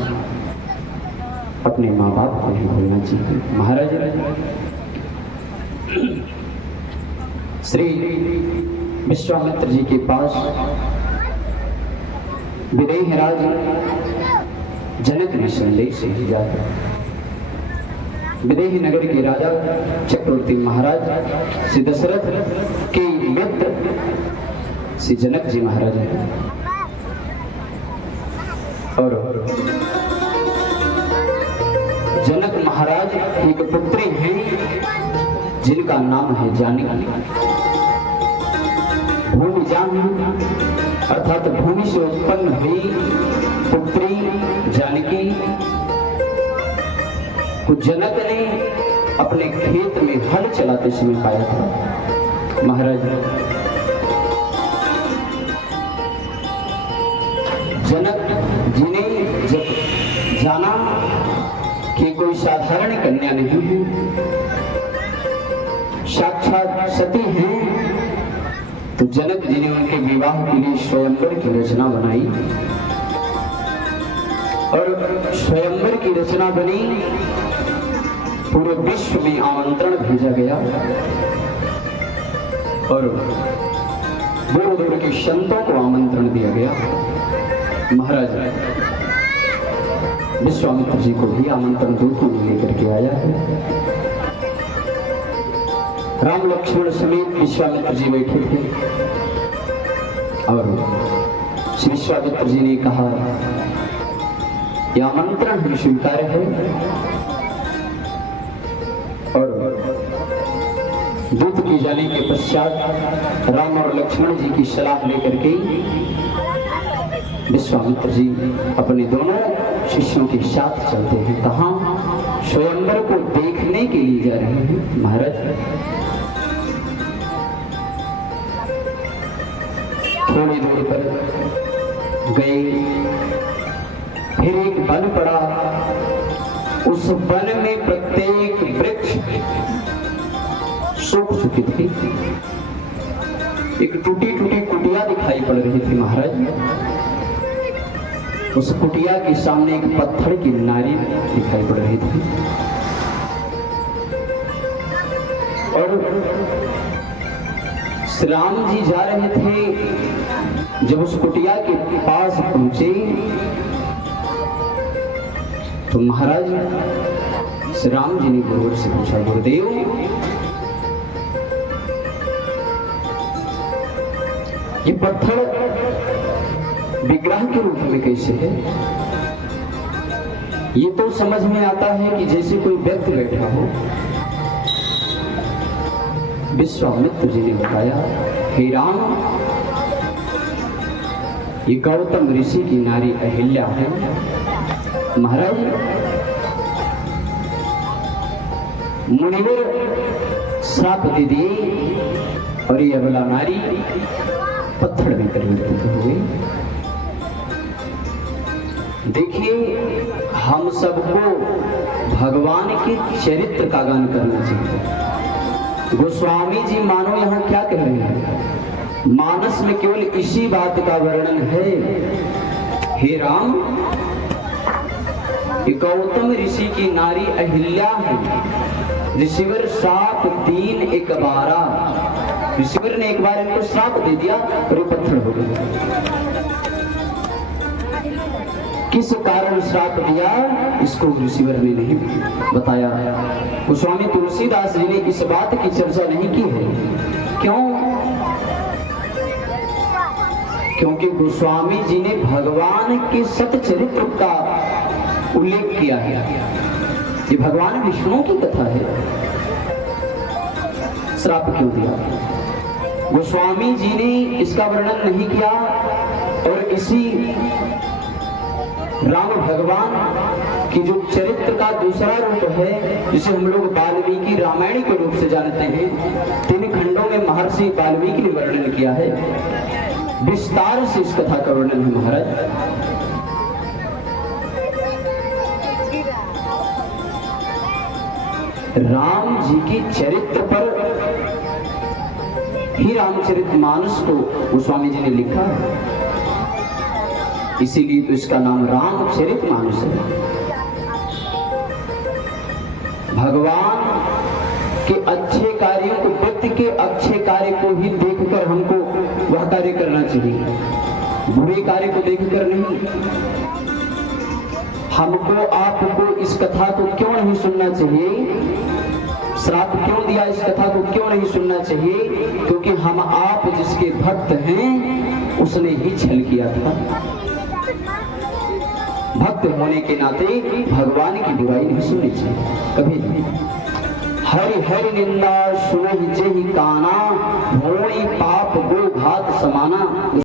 अपने माँ बाप को नहीं भूलना चाहिए। महाराज श्री विश्वामित्र जी के पास विदेह राज जनक ने संदेश भेजा। विदेह नगर के राजा चक्रवर्ती महाराज श्री दशरथ के मित्र श्री जनक जी महाराज हैं और जनक महाराज एक पुत्री हैं जिनका नाम है जानकी। भूमि जान अर्थात भूमि से उत्पन्न हुई पुत्री जानकी को जनक ने अपने खेत में हल चलाते समय पाया था। महाराज जनक जी ने जब जाना कि कोई साधारण कन्या नहीं है, साक्षात सती हैं, तो जनक जी ने उनके विवाह के लिए स्वयंवर की रचना बनाई और स्वयंवर की रचना बनी। पूरे विश्व में आमंत्रण भेजा गया और दूर दूर के संतों को आमंत्रण दिया गया। महाराज विश्वामित्र जी को भी आमंत्रण दूतों ने लेकर के आया है। राम लक्ष्मण समेत विश्वामित्र जी बैठे थे और श्री विश्वामित्र जी ने कहा, यह आमंत्रण भी स्वीकार है और दूत की जाने के पश्चात राम और लक्ष्मण जी की सलाह लेकर के विश्वामित्र जी अपने दोनों शिष्यों के साथ चलते हैं। कहाँ? स्वयंवर को देखने के लिए जा रहे हैं। महाराज थोड़ी दूर पर गए, फिर एक वन पड़ा। उस वन में प्रत्येक वृक्ष सूख चुकी थी। एक टूटी टूटी कुटिया दिखाई पड़ रही थी। महाराज उस कुटिया के सामने एक पत्थर की नारी दिखाई पड़ रही थी और श्री राम जी जा रहे थे। जब उस कुटिया के पास पहुंचे तो महाराज श्री राम जी ने गुरुवर से पूछा, गुरुदेव ये पत्थर विग्रह के रूप में कैसे है? ये तो समझ में आता है कि जैसे कोई व्यक्ति बैठा हो। विश्वामित्र जी ने बताया, हे राम, ये गौतम ऋषि की नारी अहिल्या है। महाराज मुनिवर श्राप दे दिए और ये अबला नारी पत्थर में परिवर्तित हो गई। देखिए, हम सबको भगवान के चरित्र का गान करना चाहिए। गोस्वामी जी मानो यहाँ क्या कह रहे हैं? मानस में केवल इसी बात का वर्णन है, हे राम, गौतम ऋषि की नारी अहिल्या है। ऋषिवर साप 3 एक 12। ऋषिवर ने एक बार इनको श्राप दे दिया और ये पत्थर हो गए। किस कारण श्राप दिया इसको ऋषिवर ने नहीं बताया। गोस्वामी तुलसीदास जी ने इस बात की चर्चा नहीं की है। क्यों? क्योंकि गोस्वामी जी ने भगवान के सतचरित्र का उल्लेख किया है। ये भगवान विष्णु की कथा है। श्राप क्यों दिया? गोस्वामी जी ने इसका वर्णन नहीं किया और इसी राम भगवान की जो चरित्र का दूसरा रूप है, जिसे हम लोग वाल्मीकि रामायण के रूप से जानते हैं, 3 खंडों में महर्षि वाल्मीकि ने वर्णन किया है। विस्तार से इस कथा का वर्णन है। महाराज राम जी के चरित्र पर ही रामचरितमानस को गोस्वामी जी ने लिखा है। इसीलिए तो इसका नाम रामचरितमानस है। भगवान के अच्छे कार्यों को, व्यक्ति के अच्छे कार्य को ही देखकर हमको वह कार्य करना चाहिए, बुरे कार्य को देखकर नहीं। हमको आपको इस कथा को क्यों नहीं सुनना चाहिए, श्राप क्यों दिया, इस कथा को क्यों नहीं सुनना चाहिए? क्योंकि हम आप जिसके भक्त हैं उसने ही छल किया था। भक्त होने के नाते भगवान की बुराई नहीं सुननी चाहिए कभी नहीं। हरि हरि निंदा सुनहि जेहि काना, भोई पाप गो घात समाना।